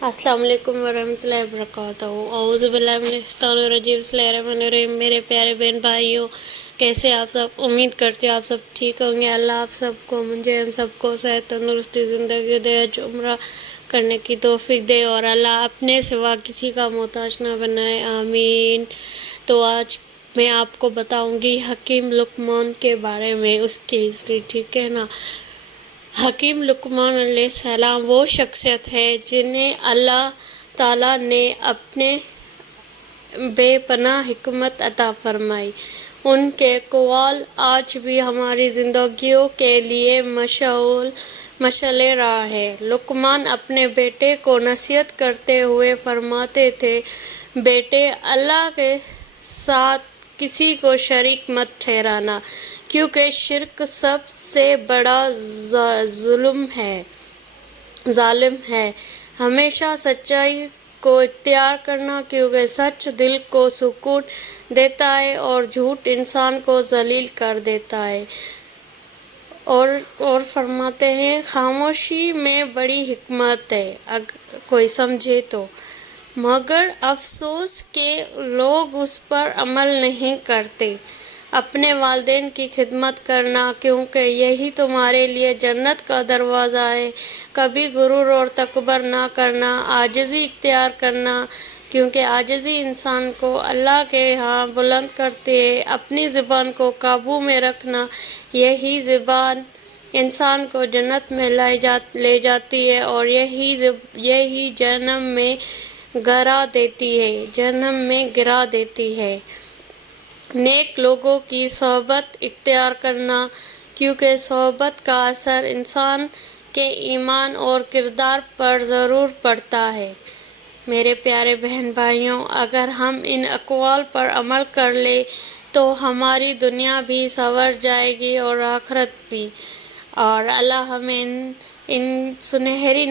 अस्सलाम वालेकुम वरहमतुल्लाहि वबरकातुहू। औज़ु बिल्लाहि मिनश शैतानिर रजीम। बिस्मिल्लाहिर्रहमानिर्रहीम। मेरे प्यारे बहन भाइयों, कैसे आप सब? उम्मीद करती हूँ आप सब ठीक होंगे। अल्लाह आप सबको, मुझे, हम सबको सेहत तंदुरुस्ती ज़िंदगी दे, उम्र करने की तौफीक दे और अल्लाह अपने सिवा किसी का मोहताज ना बनाए, आमीन। तो आज मैं आपको बताऊंगी हकीम लुकमान के बारे में, उसकी हिस्ट्री, ठीक है ना। हकीम लुकमान अलैहिस्सलाम वो शख्सियत है जिन्हें अल्लाह ताला ने अपने बेपनाह हिकमत अता फरमाई। उनके क़वाल आज भी हमारी ज़िंदगियों के लिए मशाल राह है। लुकमान अपने बेटे को नसीहत करते हुए फरमाते थे, बेटे, अल्लाह के साथ किसी को शरीक मत ठहराना, क्योंकि शिर्क सबसे बड़ा ज़ालिम है। हमेशा सच्चाई को इख्तियार करना, क्योंकि सच दिल को सुकून देता है और झूठ इंसान को ज़लील कर देता है। और फरमाते हैं, खामोशी में बड़ी हिकमत है अगर कोई समझे तो, मगर अफसोस के लोग उस पर अमल नहीं करते। अपने वालिदैन की खिदमत करना, क्योंकि यही तुम्हारे लिए जन्नत का दरवाज़ा है। कभी गुरूर और तकबर ना करना, आजिज़ी इख्तियार करना, क्योंकि आजिज़ी इंसान को अल्लाह के यहाँ बुलंद करती है। अपनी ज़ुबान को काबू में रखना, यही ज़ुबान इंसान को जन्नत में ले जाती है और यही जहन्नम में गिरा देती है। नेक लोगों की सोहबत इख्तियार करना, क्योंकि सोहबत का असर इंसान के ईमान और किरदार पर ज़रूर पड़ता है। मेरे प्यारे बहन भाइयों, अगर हम इन अक़वाल पर अमल कर ले तो हमारी दुनिया भी संवर जाएगी और आखिरत भी। और अल्लाह हमें इन सुनहरी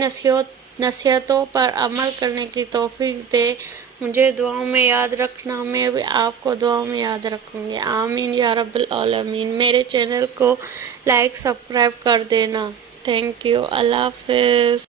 नसीहतों पर अमल करने की तौफीक दे। मुझे दुआओं में याद रखना, मैं भी आपको दुआओं में याद रखूँगी, आमीन या रब्बल आलमीन। मेरे चैनल को लाइक सब्सक्राइब कर देना। Thank you. अल्लाह हाफ़िज़।